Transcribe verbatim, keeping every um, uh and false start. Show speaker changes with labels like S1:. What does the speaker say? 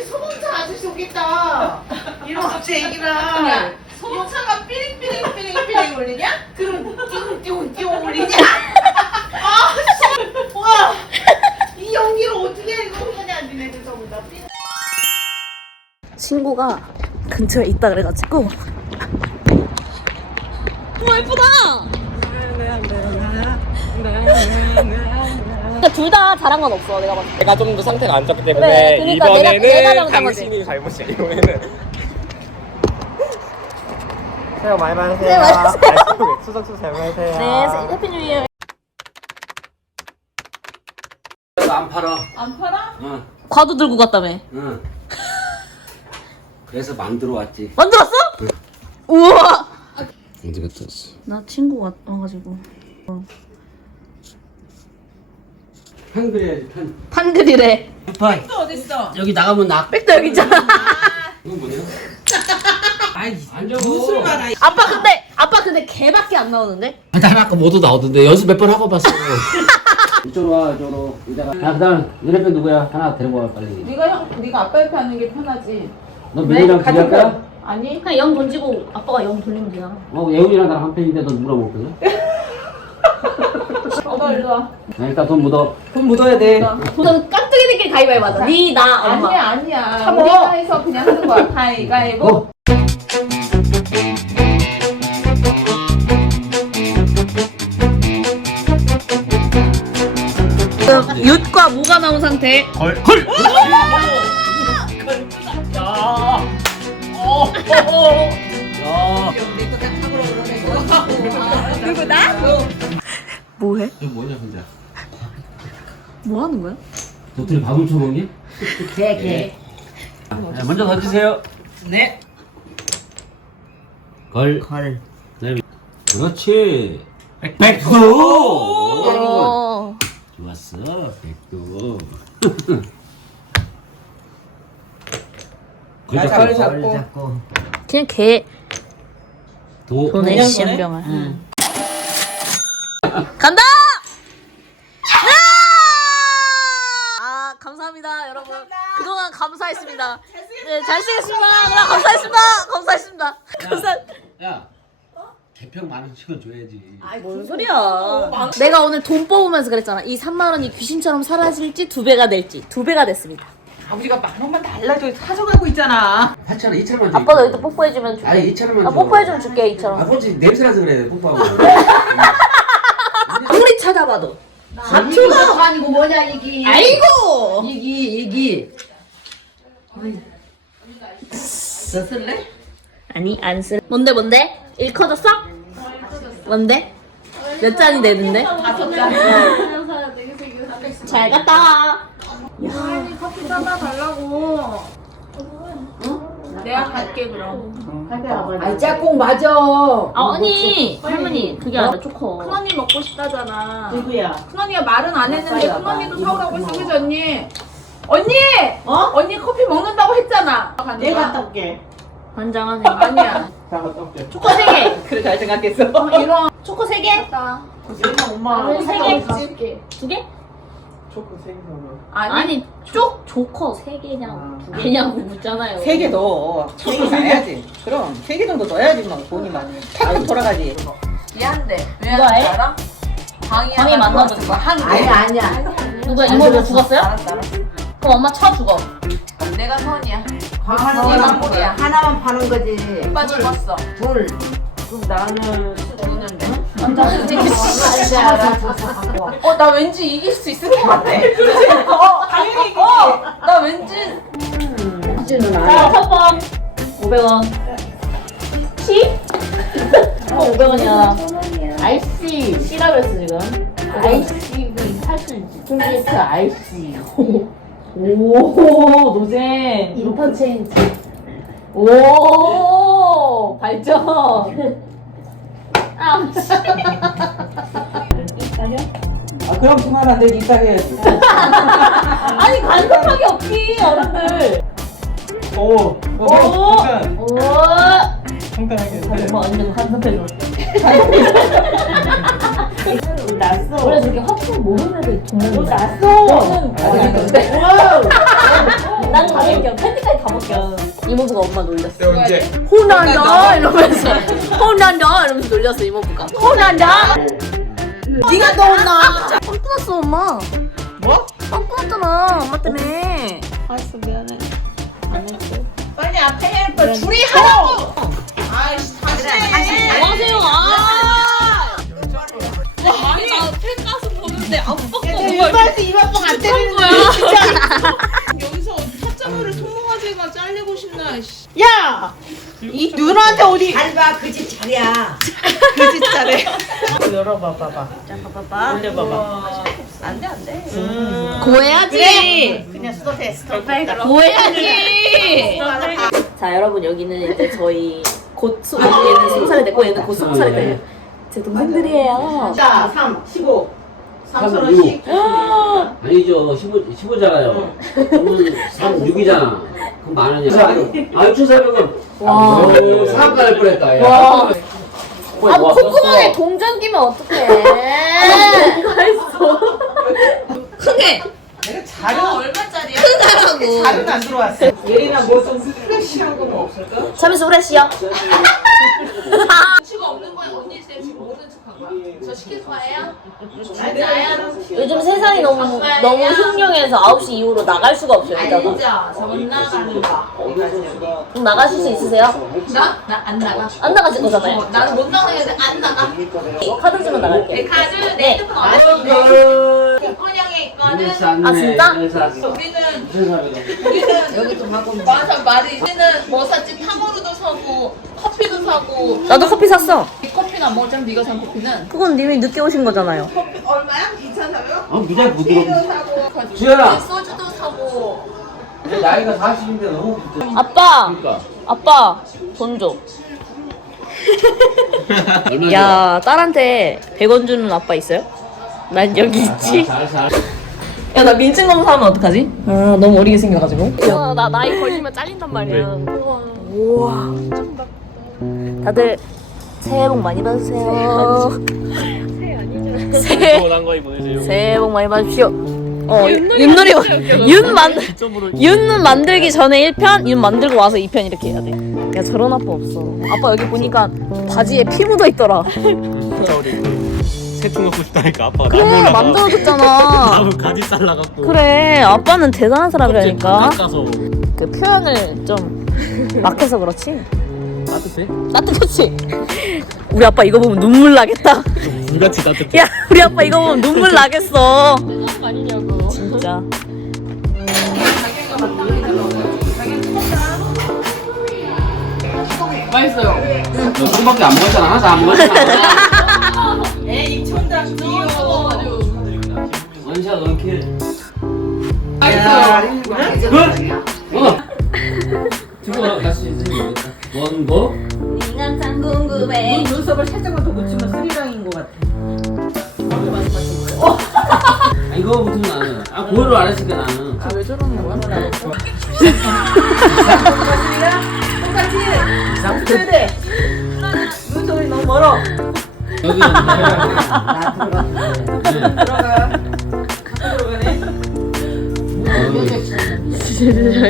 S1: 소방차 아저씨 오겠다. 이러면서 얘기랑. 야, 소방차가 삐링삐링 삐링삐링 울리냐? 그럼 띵띵띵 울리냐? 아, 씨. 와, 이 연기를 어떻게 이거 하냐 안 되네 저거 나.
S2: 친구가 근처에 있다 그래가지고. 우와 예쁘다. 둘 다 잘한 건 없어 내가 봤을 때.
S3: 내가 좀 더 상태가 안 좋기 때문에
S2: 그래, 그러니까
S3: 이번에는
S2: 내가- 내가 잘못한 거지.
S3: 당신이 잘못이야 이번에는. 새해 많이 받으세요.
S2: 새해 많이 받으세요.
S3: 추석 추석 잘 받으세요.
S2: 네, 해피 뉴 이어.
S4: 안 팔아.
S1: 안 팔아?
S4: 응,
S2: 과도 들고 갔다며.
S4: 응. 그래서 만들어 왔지.
S2: 만들었어? 우와.
S4: 언제 갔다 왔어?
S2: 나 친구가 와가지고.
S4: 판 그려야지, 판.
S2: 판들이래.
S4: 판.
S1: 또 어딨어?
S4: 여기 나가면 나.
S2: 백도 여기 있잖아.
S4: 이거 뭐냐? 아이, 앉아.
S1: 무슨 말아?
S2: 아빠 근데 아빠 근데 개밖에 안 나오는데?
S4: 아, 난 아까 모두 나오던데 연습 몇 번 하고 봤어. 이쪽으로 와, 이쪽으로. 이따가. 야, 그다음 너네 편 누구야? 하나 데리고 와 빨리.
S1: 네가 형, 네가 아빠 옆에 하는 게 편하지.
S4: 너 민이랑 둘이 할 거야?
S1: 아니?
S2: 그냥 영 던지고 아빠가 영 돌리면 되잖아.
S4: 어, 예훈이랑 나랑 한 편인데 너 누구랑 먹거든?
S1: 어, 너 일로 와.
S4: 나 일단 돈 묻어.
S1: 돈 묻어야 돼.
S2: 우선 깍두기들끼리 가위바위보 하자. 니, 나, 엄마.
S1: 아니야, 아니야.
S2: 참어.
S1: 우리가 해서 그냥 하는 거야. 가위가위보.
S4: 어.
S2: 지금 윷과 모가 나온 상태.
S3: 헐. 헐. 야. 어. 야.
S2: 누구 나? 뭐해?
S4: 이거 뭐냐, 혼자?
S2: 뭐 하는 거야?
S4: 너 둘이 밥을 쳐먹니?
S1: 개, 개.
S4: 자, 먼저 던지세요.
S1: 네.
S4: 걸.
S1: 걸.
S4: 네. 그렇지. 백두.
S2: 어.
S4: 좋았어. 백두.
S1: 걸 잡고. 걸 잡고.
S2: 그냥 개
S4: 도.
S2: 도네시안
S1: 도네?
S2: 병을.
S1: 응.
S2: 간다! 아 감사합니다 여러분. 그동안 감사했습니다. 네, 잘 쓰겠습니다. 그럼 감사했습니다. 감사했습니다. 감사.
S4: 야. 개평 만 원씩은 줘야지.
S2: 뭔 소리야? 내가 오늘 돈 뽑으면서 그랬잖아. 이 삼만 원이 귀신처럼 사라질지 두 배가 될지. 두 배가 됐습니다.
S1: 아버지가 만 원만 달라줘 가져가고 있잖아.
S4: 팔천 원, 이천 원 줘.
S2: 아빠도 여기다 뽀뽀해주면 줄게.
S4: 아니, 이천 원만
S2: 아,
S4: 줘.
S2: 뽀뽀해주면 줄게 이천 원.
S4: 아버지 냄새나서 그래, 뽀뽀하고.
S2: 아무리 찾아봐도.
S1: 사초가 아니고 뭐냐 이기.
S2: 아이고.
S1: 이기 이기. 너 쓸래?
S2: 아니 안 쓸. 뭔데 뭔데? 일 커졌어? 뭔데? 몇 잔이 되는데?
S1: 다섯 잔.
S2: 잘 갔다.
S1: 커피 사다 달라고. 응? 내가 갈게 그럼.
S5: 아이 짝꿍 맞아.
S2: 아 언니 할머니 그게 아니라 초코.
S1: 큰언니 먹고 싶다잖아.
S5: 누구야?
S1: 큰언니가 말은 안 했는데
S5: 빨리 와봐.
S1: 큰언니도 사오라고 했어 그지 언니? 언니!
S5: 어?
S1: 언니 커피 먹는다고 했잖아.
S5: 내가 갔다 올게.
S2: 환장하네.
S1: 아니야.
S5: 자, 갔다 올게.
S2: 초코 세 개.
S1: 그래 잘 생각했어. 이런.
S2: 초코 세 개.
S5: 엄마.
S2: 아, 세 개.
S1: 줄게.
S2: 두 개?
S5: 초코 생선.
S1: 아니.
S2: 아니 쪽 조커 세 개냐고 두 개냐고 묻잖아요.
S6: 세 개 넣어. 초코 넣어야지. 그럼 세 개 정도 넣어야지 뭐 돈이 막 탁 돌아가지.
S1: 미안해. 왜
S2: 누가 해?
S1: 알아? 방이
S2: 방이 만나보는
S1: 거 한 개.
S5: 아니야 아니야.
S2: 누가 이모부 죽었어요?
S1: 알았어 알았어.
S2: 그럼 엄마 쳐 죽어.
S1: 내가 선이야.
S5: 하나만
S1: 내가
S5: 파는
S1: 꼴이야.
S5: 하나만 파는 거지.
S1: 오빠 죽었어.
S5: 둘. 그럼 나는
S1: 죽는데.
S5: 알았어.
S1: 어, 나 왠지 이길 수 있을 것 같아. 어, 당연히 이기지. 어, 나 왠지.
S5: 이제는
S2: 자,
S5: 알아.
S2: 첫 번. 오백 원. 시? 어, 오백 원이야.
S5: 아이씨.
S2: C라 그랬어, 지금.
S5: 아이씨. 사실 통계에서 아이씨.
S2: 오, 노잼.
S5: 인터체인지.
S2: 오, 발전. 아,
S6: 아 그럼 그만 안 돼. 이따 해야지.
S2: 아니, 간섭하기 없지, 어른들.
S6: 오.
S2: 오,
S6: 오.
S2: 오.
S6: 간단하게.
S2: 엄마 완전 간섭해줘.
S5: 났어.
S2: 원래 저렇게 화풍 모르는 애들 동네.
S5: 났어.
S2: 너는
S6: 아니,
S2: 모르는데.
S5: 와우.
S2: 난 다 벗겨. 팬티까지 다 벗겨. 이모부가 엄마 놀렸어.
S3: 언제?
S2: 혼난다 이러면서 혼난다 이러면서 놀렸어 이모부가. 혼난다.
S1: 네가 넣었나?
S2: 빵 끊었어 엄마.
S1: 뭐?
S2: 빵 끊었잖아 엄마 때문에.
S5: 알았어 미안해.
S1: 빨리 앞에 해. 빨리 둘이 하라고. 아이씨 다시 해.
S2: 안녕하세요. 아. 아니 나팬 가서 보는데 안 벗고
S1: 이빨에서 이만뽕 안 때리는 거야. 진짜. 여기서 사자물을 통로가지가 잘리고 싶나. 씨. 야, 이 누나한테 어디?
S6: 잘봐 그 집 잘이야.
S1: 그 집 잘해. 열어봐, 봐봐. 자, 봐봐. 올려봐봐.
S6: 안돼 안돼.
S2: 고해야지.
S1: 그냥 스톱해, 스톱.
S2: 고해야지. 자 여러분 여기는 이제 저희 곧 수, 얘는 스무 살이 됐고 얘는 곧 스무 살이 돼요. 제 동생들이에요.
S1: 자, 삼, 십오. 삼천
S4: 삼,
S1: 원씩.
S4: 아니죠. 십오, 십오잖아요. 그러면 삼, 육이잖아. 그럼 만 원이야. 아, 육천사백 원.
S2: 와.
S4: 오, 사업 갈 뻔했다. 야.
S2: 와. 아
S4: 와,
S2: 콧구멍에
S4: 왔어.
S2: 동전 끼면 어떡해. 누가 했어. 크게.
S1: 내가 자료 얼마짜리야?
S2: 크다라고.
S1: 자료는 안 들어왔어. 예린아 뭐좀 스트레시한 거 뭐 없을까?
S2: 잠시 후레쉬요.
S1: 치가 없는 거야. 언니 쌤 지금 모른 척한 거야. 저 시킬 거예요? 맞아요.
S2: 요즘 세상이 너무 너무 흉흉해서 아홉 시 이후로 나갈 수가 없어요. 진짜.
S1: 진짜 저못 나가는 거.
S2: 그럼 나가실 수 있으세요?
S1: 나? 나 안 나가.
S2: 안 나가실 거잖아요.
S1: 어, 나는 못 나가는데 안 나가.
S2: 카드 주면 나갈게요.
S1: 카드 내
S2: 네.
S1: 핸드폰 어디? 이권형에 있거든.
S2: 아, 진짜?
S1: 우리는 우리는 여기 좀 하고 맞아 맞아. 우리는 뭐 샀지? 탕후루도 사고 커피도 사고.
S2: 나도 커피 샀어.
S1: 이 커피는 안 먹었잖아. 네가 산 커피는.
S2: 그건 님이 늦게 오신 거잖아요.
S1: 커피 얼마야? 이천사백원?
S4: 어, 무지하게 부드러워.
S1: 사고.
S4: 주연아.
S1: 소주도 사고.
S4: 내 나이가 사십인데 너무 부드러워.
S2: 아빠,
S4: 그러니까.
S2: 아빠 돈 줘.
S4: 얼마
S2: 야 딸한테 백 원 주는 아빠 있어요? 난 여기 있지.
S4: 잘, 잘.
S2: 야 나 민증 검사하면 어떡하지? 아 너무 어리게 생겨가지고. 야, 나 나이 걸리면 잘린단 말이야. 우와. 다들 새해 복 많이 받으세요. 새해
S3: 난 거이 보내세요.
S2: 새해 복 많이 받으십시오. 어 윷놀이 윷만 윷 만들기 전에 일 편, 윷 만들고 와서 이 편 이렇게 해야 돼. 야 저런 아빠 없어. 아빠 여기 보니까 바지에 피 묻어 있더라.
S3: 진짜 우리 새총 갖고 싶다니까 아빠가
S2: 그래
S3: 나무 올라가.
S2: 만들어줬잖아.
S3: 나무 가지 잘라갖고.
S2: 그래 아빠는 대단한 사람이라니까.
S3: 깎아서.
S2: 그 표현을 좀 막해서 그렇지.
S3: 따뜻해?
S2: 따뜻했지. 우리 아빠 이거 보면 눈물 나겠다.
S3: 불같이 따뜻해.
S2: 야 우리 아빠 이거 보면 눈물 나겠어. 아니냐고. 진짜.
S4: 너 손밖에 안 먹었잖아. 하나도 안 먹었잖아.
S1: 에이 천당 귀여워.
S4: 원샷 원킬.
S1: 야,
S4: 어. 두고 갈수 있으면 모르겠다. 원고.
S2: 인간상 궁금해.
S6: 눈썹을 살짝만 더 붙이면 스리랑인 것 같아.
S4: 아, 이거 무슨 나는. 아, 고려를 안 했으니까 나는.
S2: 왜 저러는 거야?
S6: 붙여야 돼. 눈썹이 너무 멀어.
S4: 여기.
S6: 나 들어가.
S4: 네.
S6: 들어가. 갖고 들어가네.
S4: 어,